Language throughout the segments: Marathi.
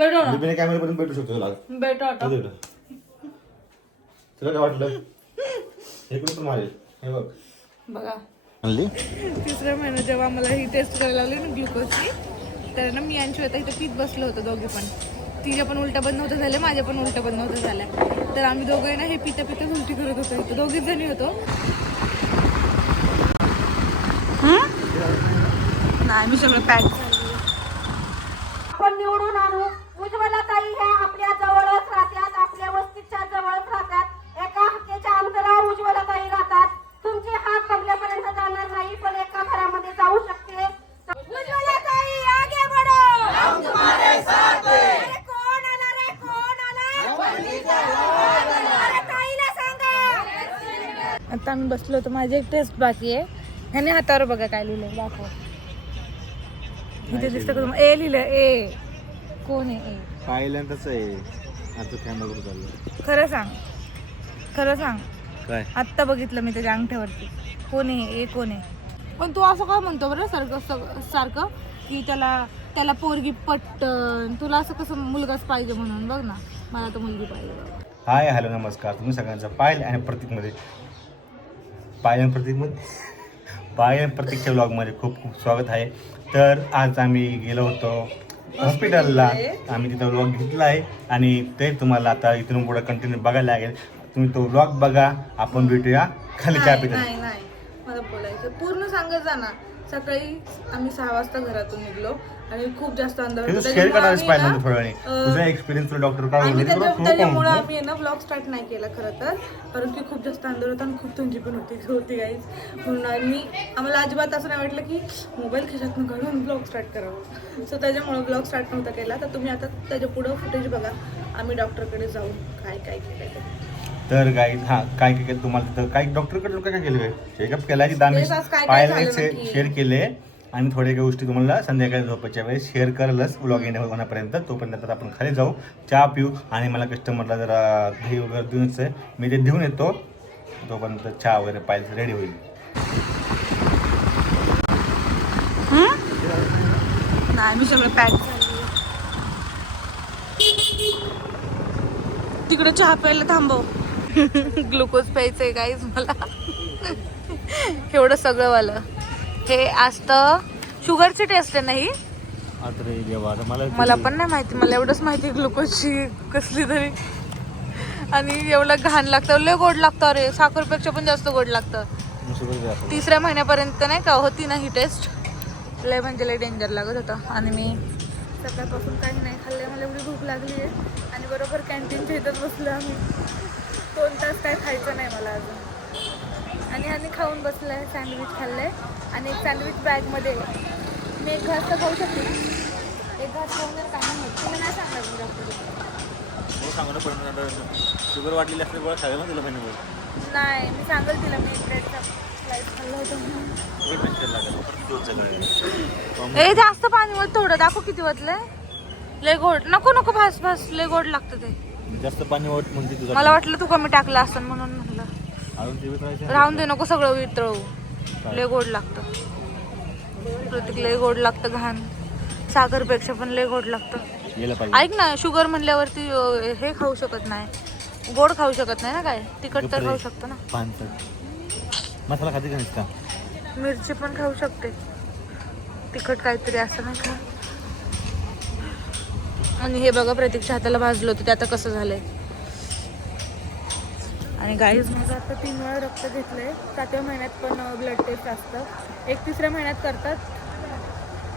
बिना कॅमेरापर्यंत भेटू शकतो तुला. तुला काय वाटलं? हे कुठं मारेल हे बघ बघा आणली. तिसऱ्या महिन्यात जेव्हा मला ही टेस्ट करायला लावली ना ग्लुकोजची, तर ना मी आणि श्वेता इथं पीत बसलो होतो दोघे पण. तिच्या पण उलट्या बंद नव्हत्या झाल्या, माझ्या पण उलट्या बंद नव्हत्या झाल्या. तर आम्ही दोघे ना हे पिता पिता उलटी करत होतो इथं, दोघीच जणी होतो. नाही मी सगळं पॅक झाली. आपण निवडून आणू. उज्ज्वला ताई ह्या आपल्या जवळच राहतात, आपल्या वस्तीच्या जवळच राहतात. एका हाकेच्या अंतरावर उज्ज्वला ताई राहतात. तुमची हात बंगल्यापर्यंत जाणार नाही, पण एका घरामध्ये जाऊ शकते. उज्ज्वला ताई आगे बढ़ो, हम तुम्हारे साथ हैं. अरे कोण आला रे, कोण आला? अरे ताईला सांगा. आता आम्ही बसलो होतो, माझी एक टेस्ट बाकी आहे. ह्याने हातावर बघा काय लिहिलंय, दाखव. इथे दिसतं का तुम्हाला? ए लिहिलं, ए. कोण आहे ए? पाहिल्यानंतरच आहे आता कॅमेरा चाललं. खरं सांग, खरं सांग. काय आत्ता बघितलं मी त्याच्या अंगठ्यावरती. कोण आहे ए, कोण आहे? पण तू असं काय म्हणतो बरं सारखं की त्याला पोरगी पट्टन, तुला असं कसं मुलगाच पाहिजे म्हणून? बघ ना, मला तर मुलगी पाहिजे. हाय हॅलो नमस्कार. तुम्ही सगळ्यांचं पायल आणि प्रतीकमध्ये प्रतीकच्या ब्लॉगमध्ये खूप खूप स्वागत आहे. तर आज आम्ही गेलो होतो हॉस्पिटलला. आम्ही तिथं ब्लॉग घेतला आहे आणि ते तुम्हाला आता इथून पुढे कंटिन्यू बघायला लागेल. तुम्ही तो ब्लॉग बघा. आपण भेटूया खाली चहा पिता. नाही मला बोलायचं पूर्ण सांगत जा ना. सकाळी आम्ही 6 वाजता घरातून निघलो आणि खूप जास्त अंधार होता. शेअर करायलाच पाहिजे नंतर थोड्या वेळाने तुझा एक्सपिरियन्स डॉक्टर त्याच्यामुळे आम्ही ना ब्लॉग स्टार्ट नाही केला खरं तर, कारण की खूप जास्त अंधार होता आणि खूप थंडी पण होती गाईज. म्हणून आम्हाला अजिबात असं नाही वाटलं की मोबाईल खिशातून काढून ब्लॉग स्टार्ट करावं. सो त्याच्यामुळे ब्लॉग स्टार्ट नव्हता केला. तर तुम्ही आता त्याच्या पुढं फुटेज बघा, आम्ही डॉक्टरकडे जाऊन काय केलं ते. तर गाईज काय केलं तुम्हाला तिथं काही डॉक्टरकडे काय केलं? चेकअप केला की दाणे पायाला शेअर केले आणि थोड्या काही गोष्टी तुम्हाला संध्याकाळी झोपायच्या वेळेस शेअर करेलच ब्लॉग होण्यापर्यंत. तोपर्यंत आपण खाली जाऊ, चहा पिऊ आणि मला कस्टमरला जरा दही वगैरे देऊनच आहे, मी ते देऊन येतो. तोपर्यंत चहा वगैरे पाहिजे रेडी होईल. नाही मी सगळं पॅक झाली. तिकडे चहा प्यायला थांबव. ग्लुकोज प्यायचंय गाईज मला. एवढं सगळं वालं हे असतं. शुगरची टेस्ट आहे नाही मला पण नाही माहिती. मला एवढंच माहिती ग्लुकोजची कसली तरी. आणि एवढं घाण लागतं, लय गोड लागतं. अरे साखरपेक्षा पण जास्त गोड लागतं. 3ऱ्या महिन्यापर्यंत नाही का होती ना ही टेस्ट, लय म्हणजे लय डेंजर लागत होतं. आणि मी सकाळपासून काही नाही खाल्लंय, मला एवढी भूक लागली आहे. आणि बरोबर कॅन्टीनच्या इथंच बसलो आम्ही. 2 तास काय खायचं नाही मला अजून. आणि खाऊन बसलं आहे. सँडविच खाल्लं आहे आणि एक सँडविच बॅगमध्ये मी एक घास तर खाऊ शकते. एक घास खाऊन जर काही नाही तुला नाही सांगणार मी डॉक्टर. शुगर वाटलेली असते बघा खायला तुला पाहिजे. नाही मी सांगेल तिला मी एक ब्रेडचा स्लाइस खाल्लं होतं. ए जास्त पाणी वत, थोडं दाखव किती वतलंय. लय गोड नको भास लय गोड लागतं ते. जास्त पाणी वाट म्हणते तुझं. मला वाटलं तू कमी टाकलं असं म्हणून म्हणलं राहून दे, नको सगळं वितळू. लय गोड लागतं प्रतीक, लय गोड लागतं. घाण साखरपेक्षा पण लय गोड लागतं. ऐक ना, शुगर म्हणल्यावरती हे खाऊ शकत नाही, गोड खाऊ शकत नाही ना. काय तिखट तर खाऊ शकतो ना. मसाला खाते का? मिरची पण खाऊ शकते, तिखट काहीतरी असं नाही का. आणि हे बघा प्रतीकच्या हाताला भाजलं होतं ते आता कसं झालंय. आणि गाईज माझं आता 3 वेळा रक्त घेतलंय. 7व्या महिन्यात पण ब्लड टेस्ट असतं. एक 3ऱ्या महिन्यात करतात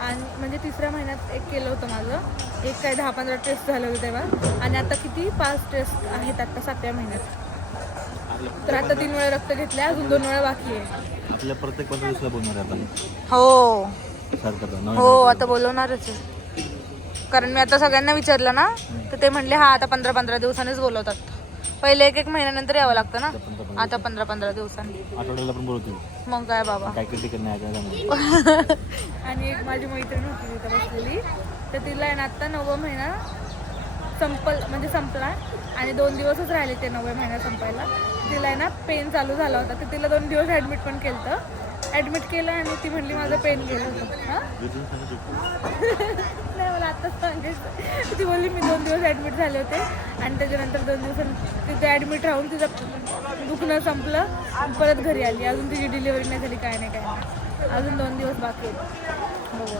आणि म्हणजे 3ऱ्या महिन्यात एक केलं होतं माझं. एक काय 10-15 टेस्ट झालं होतं तेव्हा. आणि आता किती 5 टेस्ट आहेत आता 7व्या महिन्यात. तर आता 3 वेळा रक्त घेतले, अजून 2 वेळा बाकी आहे. आपल्या प्रत्येक पद्धतीला बोलणार आता. हो आता बोलवणारच आहे. कारण मी आता सगळ्यांना विचारलं ना, तर ते म्हणले हा आता 15-15 दिवसांनीच बोलवतात. पहिले 1-1 महिन्यानंतर यावं लागतं ना, आता 15-15 दिवसांनी. आठवड्याला पण बोलवतील मग काय बाबा. काय करते नाही. आणि एक माझी मैत्रीण होती तिथं बसलेली, तर तिला आहे ना आत्ता 9वा महिना संपला आणि 2 दिवसच राहिले ते 9व्या महिन्यात संपायला. तिला आहे ना पेन चालू झाला होता, तर तिला 2 दिवस ॲडमिट पण केलं. ॲडमिट केलं आणि ती म्हणली माझं पेन गेलं होतं. हां नाही मला आत्ताच सांगायचं. ती बोलली मी 2 दिवस ॲडमिट झाले होते आणि त्याच्यानंतर 2 दिवसांनी तिथे ॲडमिट राहून तिचं दुखणं संपलं परत घरी आली. अजून तिची डिलिव्हरी नाही झाली, काय नाही अजून 2 दिवस बाकी आहेत. बघू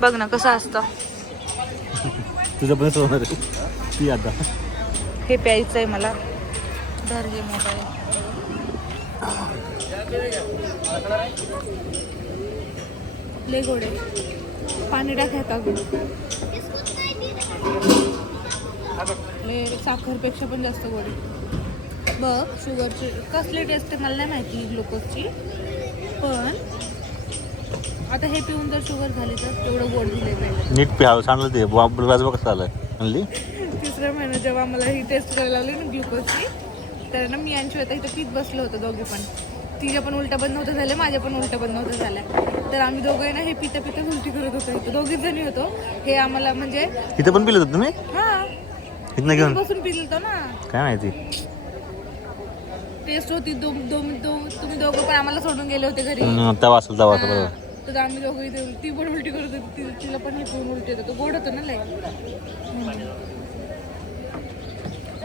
बघ ना कसं असतं. तुझं पण होणार आहे ती आता. हे प्यायचं आहे मला. धर घे मोबाईल. लय गोड आहे. पाणी टाकायचं अगं. लय साखरपेक्षा पण जास्त गोड आहे. बघ शुगरची कसली टेस्ट आहे मला नाही माहिती ग्लुकोजची, पण आता हे पिऊन जर शुगर झाली तर तेवढं गोड दिले पाहिजे. नीट प्यावं सांगलं ते बाजू कसं आलं म्हणली. 3रा महिना जेव्हा मला ही टेस्ट करायला लागली ना ग्लुकोजची, तर ना मी आणि श्वेता इथं पीत बसलो होतो दोघे पण. तिच्या पण उलट्या बंद नव्हत्या झाल्या, माझ्या पण उलट्या बंद नव्हत्या झाल्या. तर आम्ही दोघे ना हे पिता पिता उलटी करत होतो. इथं 2घीच जणी होतो. हे आम्हाला म्हणजे इथं पण पिलं होतं तुम्ही हां इथनं घेऊन बसून पिलं होतं ना. काय माहिती टेस्ट होती. तुम्ही दोघं पण आम्हाला सोडून गेले होते घरी. तवा असेल बरोबर. हां. तर आम्ही दोघं इथे ती पण उलटी करत होती, तिला पण हे पिऊन उलटी होतं. गोड होतं ना लय.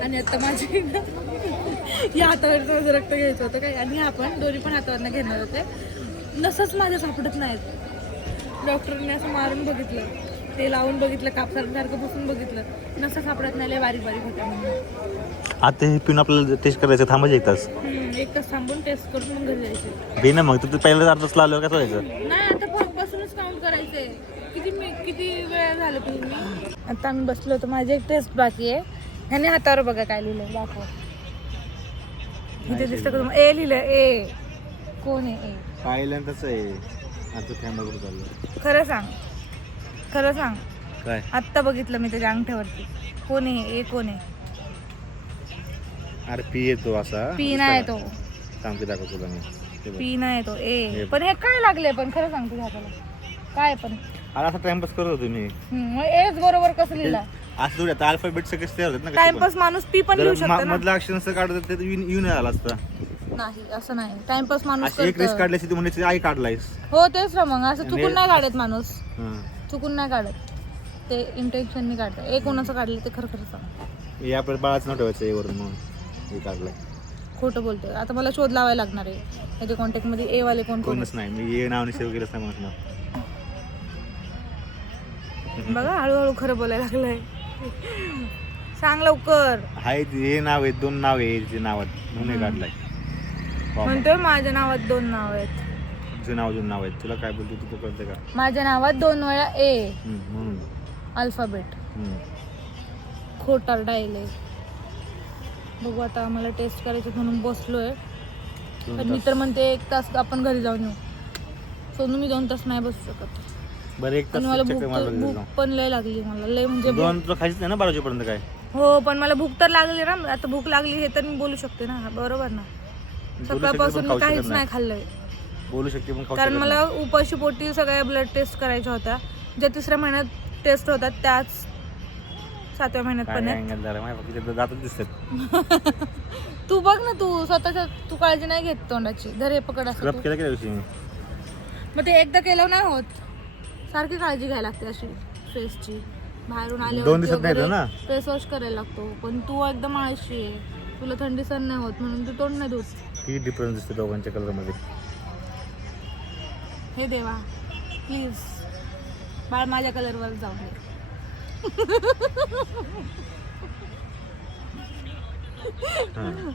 आणि आता माझी ना या हातावरचं माझं रक्त घ्यायचं होतं काय, आणि आपण दोन्ही पण हातावरनं घेणार होते. नसच माझ्या सापडत नाहीत. डॉक्टरने असं मारून बघितलं, ते लावून बघितलं, कापसारखं बसून बघितलं, नसं सापडत नाही. लय बारीक बारीक होत्या म्हणून. आता हे पिऊन आपल्याला टेस्ट करायचं थांबायचं 1 तास. 1 तास थांबून टेस्ट करून मग घरी जायचे. बे ना मग तू पहिल्या 4 तास लावलं कसं व्हायचं. नाही आता बसूनच काउंट करायचंय. किती वेळ झालं पिऊन मी. आता आम्ही बसलो होतो. माझी एक टेस्ट बाकी आहे. ह्याने हातावर बघा काय लिहिलंय दाखव. इथे दिसतं का तुम्हाला? ए लिहिलंय. ए कोण आहे? ए पहिल्यांदाच आहे आता कॅमेरा चाललं. खरं सांग काय आत्ता बघितलं मी त्याच्या अंगठ्यावरती. कोण आहे? ए कोण आहे? अरे पी येतो असा. पी नाही तो. सांगते दाखव तुला मी. पी नाही तो. ए पण हे काय लागले? पण खरं सांग तुझ्या हाताला काय? पण अरे असा टाइमपास करत होतो मी. एच बरोबर कसं लिहिला? असं थोडी आता अल्फाबेट सगळे तयार होतात ना. टाइमपास माणूस पी पण लिहू शकतो ना. मधला अक्षर असं काढत ते येऊन आला असता. नाही असं नाही. टाइमपास माणूस अशी एक रेस काढल्याची तू म्हणजे आई काढलायस. हो तेच ना. मग असं चुकून नाही काढत माणूस. हां चुकून नाही काढत, ते इंटेन्शननी काढतं. ए कोणाचं काढलं ते खरं सांग. हे आपल्या बाळाचं नाव ठेवायचं वरून म्हणून हे काढलंय. खोटं बोलतोय. आता मला शोध लावायला लागणार आहे त्याच्या कॉन्टॅक्टमध्ये. ए वाले कोण कोण. कोणच नाही. मी हे नाव सेव्ह केलंच नाही म्हणत ना. बघा हळूहळू खरं बोलायला लागलंय. सांग लवकर. हाय हे नाव आहे. 2 नाव आहे जे नावात म्हणून हे काढलंय. म्हणतोय माझ्या नावात 2 नाव आहेत. जुनं नाव आहे. तुला काय बोलतो तू कळतं का? माझ्या नावात 2 वेळा ए म्हणून अल्फाबेट. खोटार डायले. बघू आता आम्हाला टेस्ट करायचं म्हणून बसलोय. पण मी तर म्हणते 1 तास आपण घरी जाऊन येऊ. सोनू मी 2 तास नाही बसू शकत. बरं 1 तास मला चक्कर मारलं भूक पण लय लागली मला लय. म्हणजे 2 तुला खायचं नाही ना 12 वाजेपर्यंत काय. हो पण मला भूक तर लागली ना. आता भूक लागली हे तर मी बोलू शकते ना. बरोबर ना. सकाळपासून मी काहीच नाही खाल्लंय. बोलू शकते पण खाऊ कारण शकत मला उपाशी पोटी सगळ्या ब्लड टेस्ट करायच्या होत्या. ज्या 3ऱ्या महिन्यात टेस्ट होतात त्याच 7व्या महिन्यात पण आहेत. जातच दिसतात. तू बघ ना. तू स्वतःच्या तू काळजी नाही घेत तोंडाची. धर हे पकड असं. स्क्रब केलं की मी. मग ते एकदा केलं नाही होत. सारखी काळजी घ्यायला लागते अशी फेसची. बाहेरून 2 दिवसात नाही येतं ना. फेस वॉश करायला लागतो. पण तू एकदम आळशी आहे. तुला थंडी सहन नाही होत म्हणून तू तोंड नाही धुत. किती डिफरन्स दिसतो दोघांच्या कलरमध्ये. हे देवा प्लीज बाळ माझ्या कलरवर जाऊ दे.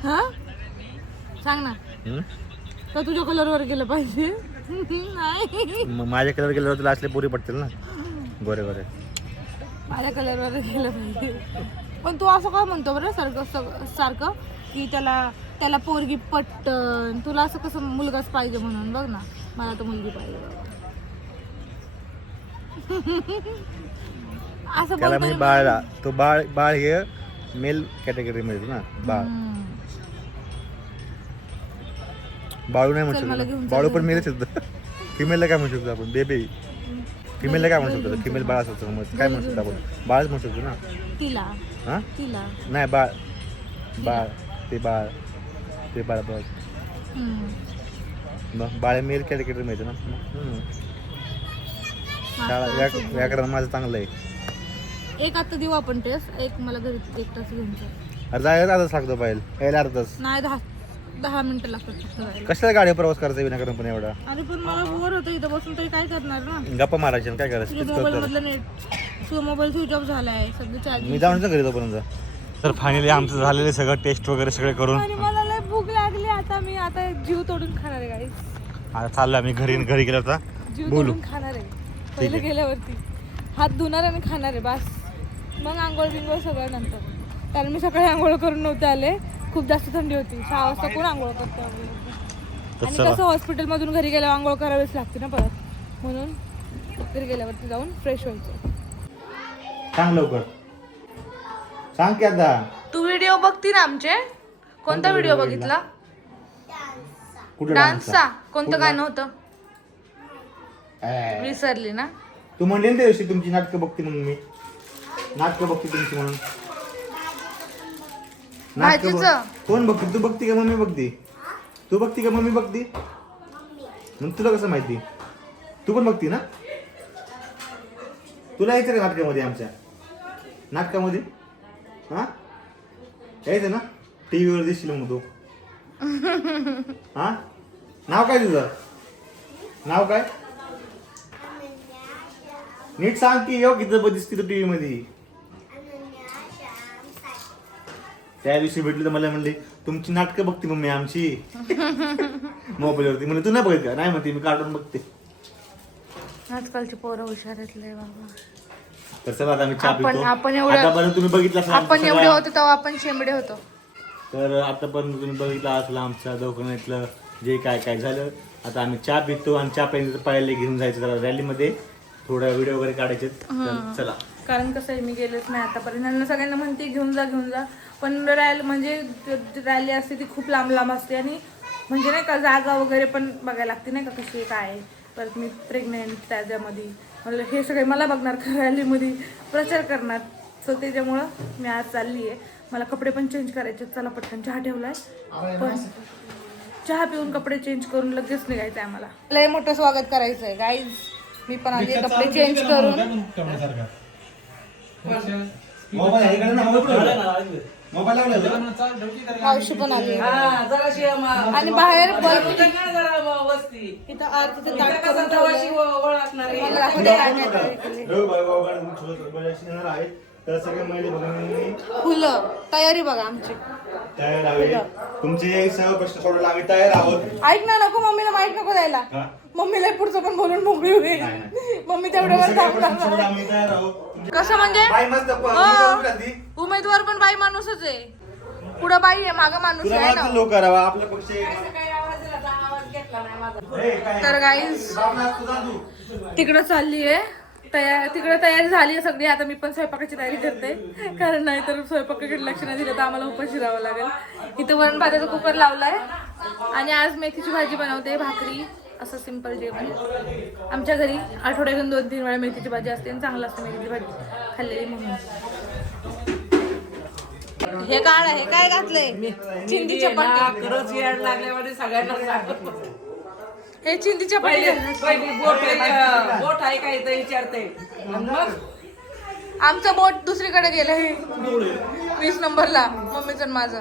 हा सांग ना. का तुझ्या कलरवर गेलं पाहिजे? नाही माझ्या कलर गेल्यावर तुला असले पोरी पडतील ना गोरे गोरे. माझ्या कलरवर गेलं पाहिजे. पण तू असं काय म्हणतो बरं सारखं की त्याला पोरगी पटन. तुला असं कसं मुलगाच पाहिजे म्हणून. बघ ना मला तर मुलगी पाहिजे बाबा. असं त्याला बोलतोय मी बाळला तो बाळ हे मेल कॅटेगरी मध्ये ना. बाळू नाही म्हणू शकतो. बाळू पण मेलच येतं. फिमेलला काय म्हणू शकतो आपण? बेबी. फिमेलला काय म्हणू शकतो? फिमेल बाळ असतं मग काय म्हणू शकतो आपण? बाळच म्हणू शकतो ना. तिला हा तिला नाही बाळ बाळ ते बाळ बघ. बाळे मेल कॅटेगरी मिळते ना. शाळा व्याकरण माझं चांगलं आहे. एक आता देऊ आपण टेस्ट, एक मला घरी 1 तास घेऊन जा. अरे जायला अर्धाच लागतो पाहिजे, यायला अर्धाच नाही 10 मिनिटं लागतात फक्त जायला. कशाला गाडी प्रवास करायचा विनाकारण पण एवढा. अरे पण मला बोर होतं इथं बसून, तरी काय करणार ना. गप्पा मारायचे काय करायचं तुझ्या तेच मोबाईल करतो. मधलं नेट, तुझा मोबाईल स्विच ऑफ झालाय सगळं चार्जिंग. मी जाऊन घरी तोपर्यंत. तर फायनली आमचं झालेलं सगळं टेस्ट वगैरे सगळे करून आणि मला लय भूक लागली आता. मी आता जीव तोडून खाणार आहे गाईस. आता चाललो आम्ही घरी गेलो होता. जीव बोलू. तोडून खाणार आहे. पहिले गेल्यावरती हात धुणार आणि खाणार आहे बस. मग आंघोळ बिंघोळ सगळं नंतर. कारण मी सकाळी आंघोळ करून नव्हते आले, खूप जास्त थंडी होती. 6 वाजता कोण आंघोळ करतो आणि कसं हॉस्पिटलमधून घरी गेल्यावर आंघोळ करावीच लागते ना परत, म्हणून घरी गेल्यावरती जाऊन फ्रेश व्हायचं. सांग लवकर, सांग की आता. तू व्हिडिओ बघती ना आमचे? कोणता व्हिडिओ बघितला? कुठे डान्सचा. कोणतं काय नव्हतं विसरली ना. तू म्हणली ना त्या दिवशी तुमची नाटकं बघते म्हणून. मी नाटकं बघते तुमची म्हणून. भाजीचं कोण बघते? तू बघती का मम्मी बघती? तू बघती का मम्मी बघती? मग तुला कसं माहिती? तू पण बघती ना? तुला यायचं का नाटकामध्ये? आमच्या नाटकामध्ये हा यायचं ना? टीव्हीवर दिसशील मग तू. हा नाव काय तुझं? नाव काय? नीट सांग की. येऊ किती दिसती तू टीव्ही मध्ये? त्या दिवशी भेटली तर मला म्हणले तुमची नाटकं बघते मम्मी आमची मोबाईलवरती. म्हणजे तू नाही बघत का? नाही म्हणते मी कार्टून बघते. आजकालची पोरं हुशार आहेत लय बाबा. तर चला आता आम्ही चहा पितो. आपण एवढं आतापर्यंत तुम्ही बघितलं असेल आपण आमचं एवढे सगळं. होतो तेव्हा आपण शेंबडे होतो. तर आतापर्यंत तुम्ही बघितलं असेल आमच्या दवाखान्यातलं जे काय काय झालं. आता आम्ही चहा पितो आणि चहा प्यायला पायाला घेऊन जायचं जरा रॅलीमध्ये. थोडा व्हिडिओ वगैरे काढायचे. तर चला. कारण कसं आहे, मी गेलेच नाही आतापर्यंत. यांना सगळ्यांना म्हणते घेऊन जा घेऊन जा, पण रॅली म्हणजे रॅली असते ती खूप लांब लांब असते आणि म्हणजे नाही का जागा वगैरे पण बघायला लागते नाही का कशी काय. परत मी प्रेग्नेंट त्याच्यामध्ये मला हे सगळे मला बघणार का रॅलीमध्ये प्रचार करणार. सो त्याच्यामुळं मी आज चालली आहे. मला कपडे पण चेंज करायचे. चला पटकन चहा ठेवलाय, पण चहा पिऊन कपडे चेंज करून लगेच निघायचं आहे आम्हाला. लय मोठं स्वागत करायचं आहे गाईज. मी पण आली कपडे चेंज करून. मावशी पण आली आणि बाहेर इथं आरतीचं ताट करून तर सगळे महिला भगिनी फुलं तयारी बघा आमची. तयार आहे. तुमचे सर्व प्रश्न सोडवला आम्ही तयार आहोत. ऐक ना, नको मम्मीला माहित नको द्यायला. मम्मीला पुढचं पण बोलून मोकळी होईल. मम्मी तेवढ्यावर थांबणार. आम्ही तयार आहोत. कसं म्हणजे बाई मस्त हो, उमेदवार पण बाई माणूसच आहे. पुढं बाई आहे, मागं माणूस आहे ना. लोक करावा आपल्या पक्ष. तर गाईज तिकडं चालली आहे तिकडे तयारी झाली आहे सगळी. आता मी पण स्वयंपाकाची तयारी करते, कारण नाही तर स्वयंपाकाकडे लक्ष नाही दिलं तर आम्हाला उपाशी राहावं लागेल. इथं वरण भाताचा कुकर लावलाय आणि आज मेथीची भाजी बनवते, भाकरी, असं सिंपल जेवण. आमच्या घरी आठवड्यातून 2-3 वेळा मेथीची भाजी असते आणि चांगलं असतं मेथीची भाजी खाल्लेली म्हणून. हे काढ, हे काय घातलंय? चिंदी चपाती. हे चिंदी चपाती. बोट आहे का इथं विचारते. आमचं बोट दुसरीकडे गेलंय 20 नंबरला, मम्मीचं आणि माझं.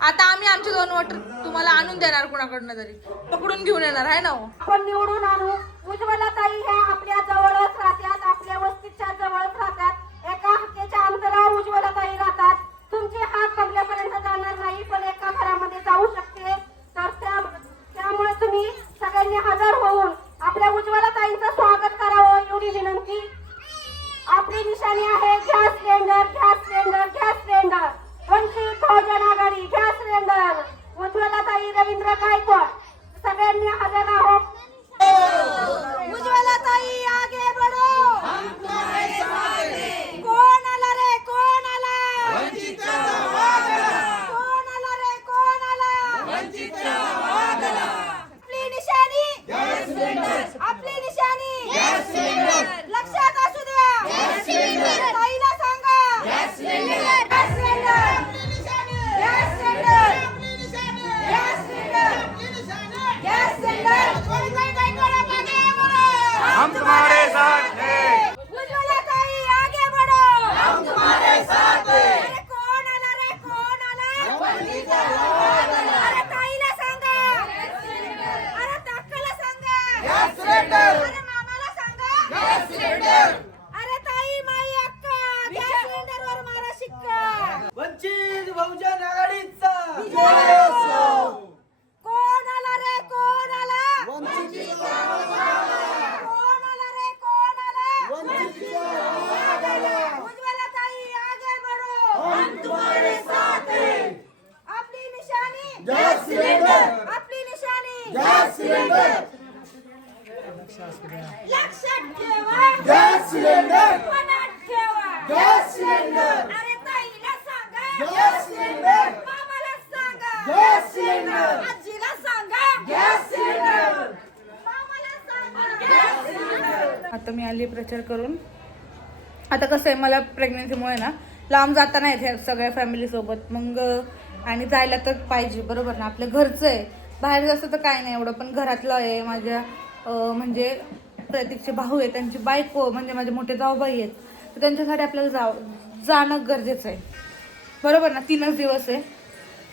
आता आम्ही आमचे 2 वॉटर तुम्हाला आणून देणार, कुणाकडनं तरी पकडून घेऊन येणार आहे ना. आपण निवडून आणू. उज्ज्वलाताई ह्या आपल्या जवळच राहतात, आपल्या वस्तीच्या जवळच राहतात. एका हाकेच्या अंतरावर उज्ज्वलाताई राहतात. तुमची हात बंगल्यापर्यंत जाणार नाही, पण एका घरामध्ये जाऊ शकते. तर त्यामुळे तुम्ही सगळ्यांनी हजर होऊन आपल्या उज्ज्वलाताईंचं स्वागत करावं एवढी विनंती. आपली निशाणी आहे gas cylinder, gas cylinder, gas cylinder. Vanchit Bahujan Aghadi gas cylinder. उज्ज्वलाताई रवींद्र गायकवाड. सगळ्यांनी हजर आहोत. उज्ज्वलाताई आगे बढ़ो. कोण आला रे, कोण आला? कोण आला रे, कोण आला? आपली निशाणी गॅस सिलेंडर. आपली निशाणी गॅस सिलेंडर. लक्षात असू द्या. ताईला सांगा gas cylinder, gas cylinder, gas cylinder, gas cylinder. Bahujan आघाडीचा कोण आला रे कोण आला वंचितचा कोण आला रे कोण आला वंचितचा उज्ज्वला ताई आगे बढ़ो हम तुम्हारे साथ हैं आपली निशानी गॅस सिलेंडर आपली निशानी गॅस सिलेंडर लक्षात ठेवा गॅस सिलेंडर मनात ठेवा गॅस सिलेंडर अरे ताईला सांगा गॅस सिलेंडर मामाला सांगा गॅस सिलेंडर आजीला सांगा गॅस सिलेंडर मामाला सांगा गॅस सिलेंडर आता मी आली प्रचार करून. आता कसं आहे मला प्रेग्नन्सीमुळे ना लांब जाता नाही येत सगळ्या फॅमिलीसोबत. मग आणि जायला तर पाहिजे बरोबर ना, आपल्या घरचं आहे. बाहेर जास्त तर काय नाही एवढं, पण घरातलं आहे. माझ्या म्हणजे प्रतीकचे भाऊ आहे, त्यांची बायको म्हणजे माझे मोठे जाऊबाई आहेत, तर त्यांच्यासाठी आपल्याला जाणं गरजेचं आहे बरोबर ना. 3च दिवस आहे.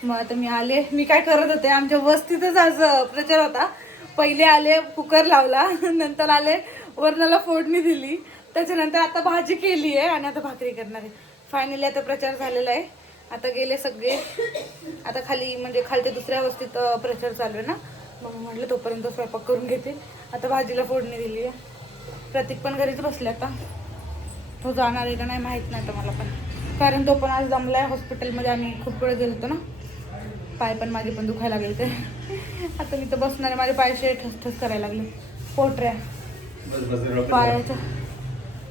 मग आता मी आले. मी काय करत होते, आमच्या वस्तीतच आज प्रचार होता. पहिले आले कुकर लावला, नंतर आले वरणाला फोडणी दिली, त्याच्यानंतर आता भाजी केली आहे आणि आता भाकरी करणार आहे. फायनली आता प्रचार झालेला आहे. आता गेले सगळे. आता खाली म्हणजे खालच्या दुसऱ्या वस्तीत प्रचार चालू आहे ना, मग म्हटलं तोपर्यंत स्वयंपाक करून घेते. आता भाजीला फोडणी दिली आहे. प्रतीक पण घरीच बसले. आता तो जाणार आहे का नाही माहीत नाही तर मला पण, कारण तो पण आज जमलाय. हॉस्पिटलमध्ये आम्ही खूप वेळ गेलो होतो ना, पाय पण माझे पण दुखायला लागले ते. आता मी तर बसणार आहे. माझे पायशे ठसठस करायला लागले, पोटऱ्या पायाच्या.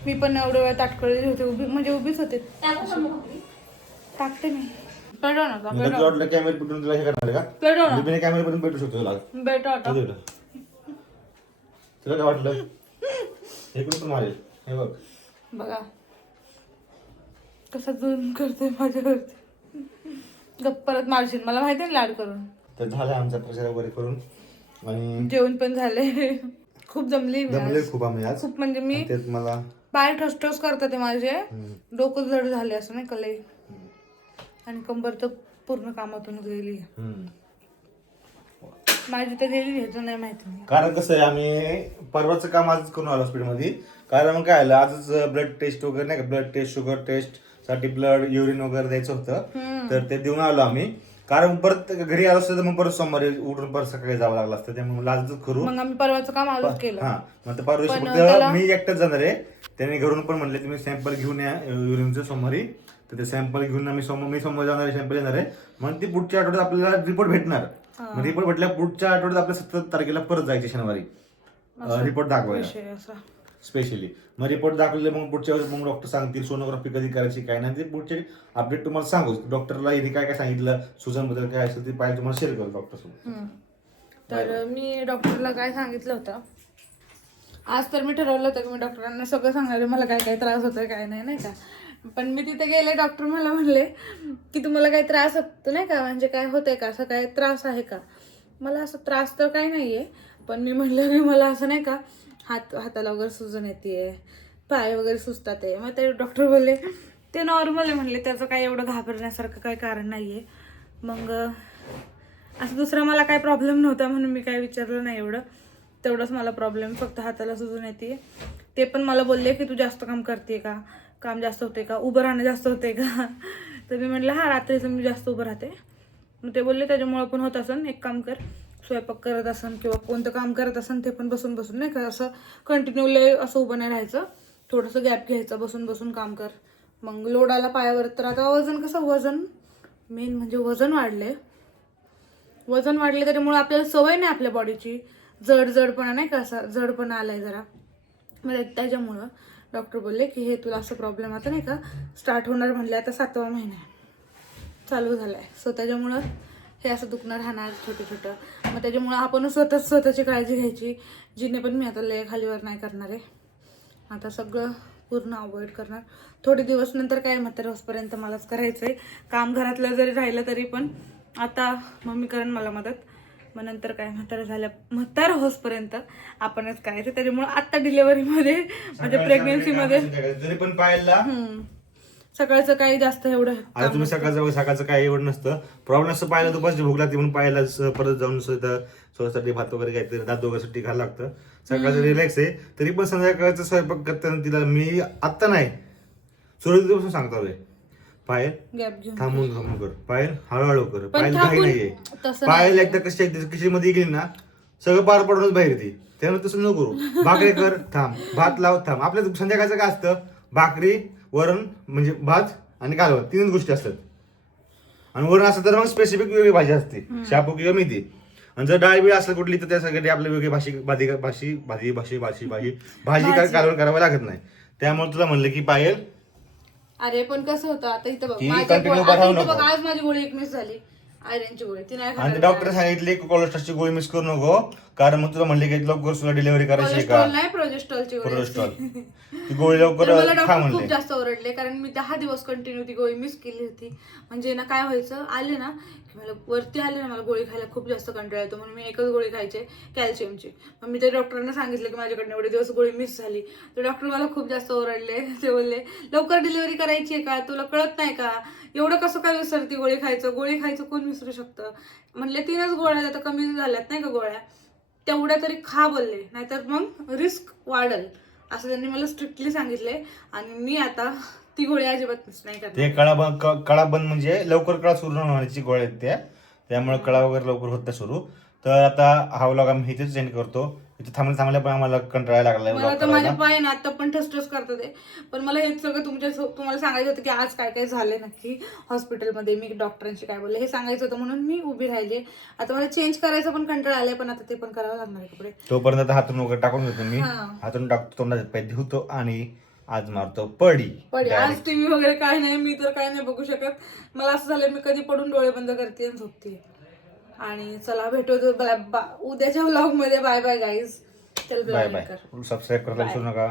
मी पण एवढं वेळ ताटकळली होते, उभी म्हणजे उभीच होते. टाकते मी. पेटव नका वाटलं कॅमेरा पेटून तुला हे करणार का? पेटव ना बिना कॅमेरा पेटून पेटू शकतो तुला. बेटा आता तुला काय वाटलं? हे पण मारेल. हे बघ बघा कसा झूम करतोय माझ्यावरती. गप्प परत मारशील मला माहिती आहे लाड करून. तर झालं आमचा प्रचार वगैरे करून आणि जेवण पण झाले. खूप जमली मी जमले आज. खूप आम्ही आज. खूप म्हणजे मी तेच मला पाय ठसठस करतात माझे, डोकं जड झाले असं नाही कलई, आणि कंबर तर पूर्ण कामातूनच गेली. माझी तर गेली ह्याचं नाही माहिती. कारण कसं आहे, आम्ही परवाचं काम आजच करून आलो हॉस्पिटलमध्ये. कारण मग काय आलं, आजच ब्लड टेस्ट वगैरे नाही का, ब्लड टेस्ट शुगर टेस्ट साठी ब्लड युरिन वगैरे द्यायचं होतं, तर ते देऊन आलो आम्ही. कारण परत घरी आलो असतं तर मग परत सोमवारी उठून परत सकाळी जावं लागलं असतं, त्यामुळे आजच करू. मग आम्ही परवाचं काम आजच केलं. हा मग परवा दिवशी पण फक्त मी एकटाच जाणार आहे. त्यांनी घरून पण म्हणले तुम्ही सॅम्पल घेऊन या युरिनचं सोमवारी, तर ते सॅम्पल घेऊन मी सोमवारी जाणार आहे, सॅम्पल येणार आहे. मग ती पुढच्या आठवड्यात आपल्याला रिपोर्ट भेटणार. रिपोर्ट भेटल्या पुढच्या आठवड्यात आपल्या 17 तारखेला परत जायचे शनिवारी रिपोर्ट दाखवायला स्पेशली. मग रिपोर्ट दाखवले मग पुढच्या वेळेस मग डॉक्टर सांगतील सोनोग्राफी कधी करायची काय नाही, ते पुढचे अपडेट तुम्हाला सांगू. डॉक्टरला यांनी काय काय सांगितलं, सुजन बद्दल काय असेल ते पाहिजे तुम्हाला शेअर करू डॉक्टर सोबत. तर मी डॉक्टरला काय सांगितलं होतं आज, तर मी ठरवलं होतं की मी डॉक्टरांना सगळं सांगणार आहे मला काय काय त्रास होतोय काय नाही, नाही का. पण मी तिथे गेले, डॉक्टर मला म्हणले की तुम्हाला काही त्रास होतो नाही का, म्हणजे काय होतंय का, असं काय त्रास आहे का. मला असं त्रास तर काही नाही आहे, पण मी म्हटलं की मला असं नाही का हाताला वगैरे सुजन येते, पाय वगैरे सुजतात आहे. मग ते डॉक्टर बोलले ते नॉर्मल आहे म्हणले, त्याचं काही एवढं घाबरण्यासारखं काही कारण नाही आहे. मग असं दुसरा मला काही प्रॉब्लेम नव्हता म्हणून मी काही विचारलं नाही एवढं. तेवढंच मला प्रॉब्लेम फक्त हाताला सुजून येते. ते पण मला बोलले की तू जास्त काम करते का, काम जास्त होते का, उभं राहणं जास्त होते का. तर मी म्हटलं हां रात्रीचं मी जास्त उभं राहते. मग ते बोलले त्याच्यामुळं पण होत असन, एक काम कर स्वयंपाक करत असन किंवा कोणतं काम करत असन ते पण बसून बसून नाही का, असं कंटिन्यूली असं उभं नाही राहायचं, थोडंसं गॅप घ्यायचं, बसून बसून काम कर. मग लोड आला पायावर तर आता वजन कसं, वजन मेन म्हणजे वजन वाढले त्याच्यामुळे आपल्याला सवय नाही आपल्या बॉडीची, जडपणा नाही का, असा जडपणा आलाय जरा. मग त्याच्यामुळं डॉक्टर बोलले की हे तुला असं प्रॉब्लेम आता नाही का स्टार्ट होणार म्हणले, आता 7वा महिना चालू झालाय. सो त्याच्यामुळं हे असं दुखणं राहणार छोटं छोटं. मग त्याच्यामुळं आपण स्वतःची काळजी घ्यायची. जिने पण मी आता लय खालीवर नाही करणार आहे, आता सगळं पूर्ण अवॉइड करणार. थोडे दिवस नंतर काय म्हातारे होसपर्यंत मलाच करायचं आहे काम. घरातलं जरी राहिलं तरी पण आता मम्मी करेन मला मदत. मग नंतर काय म्हातारं होसपर्यंत आपणच करायचं. त्याच्यामुळे आत्ता डिलिव्हरीमध्ये म्हणजे प्रेग्नेन्सीमध्ये जरी पण पाहायला सकाळचं काही जास्त एवढं आता तुम्ही सकाळचं काही एवढं नसतं प्रॉब्लेम असं पाहिलं दुपारची भूक लागते म्हणून पाहायला परत जाऊन स्वतःसाठी भात वगैरे काहीतरी दात वगैरे सुट्टी घालावं लागतं. सकाळचं रिलॅक्स आहे, तरी पण संध्याकाळचं स्वयंपाक करताना तिला मी आत्ता नाही सुरुवातीपासून सांगतो पायल गॅप घेऊन थांबून कर, पायल हळूहळू कर, पायल घाई थांबून- नाहीये. तसं पायल एकदा कशी मध्ये गेली ना सगळं पार पडूनच बाहेर ती. त्यामुळे तसं नको करू. भाकरी कर थांब, भात लाव थांब. आपल्या संध्याकाळचं काय असतं, भाकरी वरण म्हणजे भात आणि कालवण 3 गोष्टी असतात. आणि वरण असतं तर मग स्पेसिफिक वेगळी भाजी असते, शापू किंवा मेथी. आणि जर डाळ बी असलं कुठली तर त्यासाठी आपल्या वेगळी भाजी कालवण करावं लागत नाही. त्यामुळे तुला म्हणलं की पायल अरे पण कसं होतं आता इथं बघ, ती माझ्या continue आता राहू इथं बघ, नको. आज माझी गोळी 1 मिस झाली, आयरनची गोळी ती नाही आणि डॉक्टर सांगितले की कोलेस्ट्रॉलची गोळी मिस करू नको, कारण मग तुला म्हणले की लवकर तुला डिलिव्हरी करायची आहे कोलेस्ट्रॉल का, नाही प्रोजेस्ट्रॉलची गोळी कोलेस्ट्रॉल असते. ती गोळी तर लवकर मला खा डॉक्टर खूप म्हणले. जास्त ओरडले, कारण मी 10 दिवस कंटिन्यू ती गोळी मिस केली होती. म्हणजे ना काय व्हायचं, आले ना की मला वरती आले ना, मला गोळी खायला खूप जास्त कंटाळा येतो, म्हणून मी एकच गोळी खायचे कॅल्शियमची. मग मी त्या डॉक्टरांना सांगितलं की माझ्याकडनं एवढे दिवस गोळी मिस झाली. तर डॉक्टर मला खूप जास्त ओरडले. ते बोलले लवकर डिलिव्हरी करायची आहे का, तुला कळत नाही का, एवढं कसं काय विसरती गोळी खायचं, गोळी खायचं कोण विसरू शकतं. म्हणले 3च गोळ्या आता कमी झाल्यात नाही का गोळ्या, तेवढ्या तरी खा बोलले, नाहीतर मग रिस्क वाढल असं त्यांनी मला स्ट्रिक्टली सांगितले. आणि मी आता ती गोळी अजिबात मिस नाही करणार. ते कळाबंद म्हणजे लवकर कळा सुरू होण्याची गोळ्या आहेत त्या, त्यामुळे कळा वगैरे लवकर होत नाही सुरू. तर आता हा व्लॉग आम्ही इथेच सेंड करतो. इथे थांबल्या पण आम्हाला कंटाळा लागलाय मला व्लॉग तर माझे करायला. पाय ना आता पण ठसठस करतात आहे. पण मला हेच सगळं तुम्हाला सांगायचं होतं की आज काय काय झालंय नक्की हॉस्पिटलमध्ये, मी डॉक्टरांशी काय बोलले हे सांगायचं होतं, म्हणून मी उभी राहिली. आता मला चेंज करायचं पण कंटाळा आलाय, पण आता ते पण करावं लागणार आहे कपडे. तोपर्यंत आता हातून वगैरे टाकून घेतो मी, हा. हातून टाकतो, तोंडात पाय धुतो आणि आज मारतो पडी. आज टीव्ही वगैरे काय नाही, मी तर काय नाही बघू शकत. मला असं झालंय मी कधी पडून डोळे बंद करते आणि झोपते. आणि चला भेटू उद्याच्या व्लॉग मध्ये. Bye bye guys. चल बाय ब्लॉगिंग कर. बाय. सबस्क्राईब करायला विसरू नका.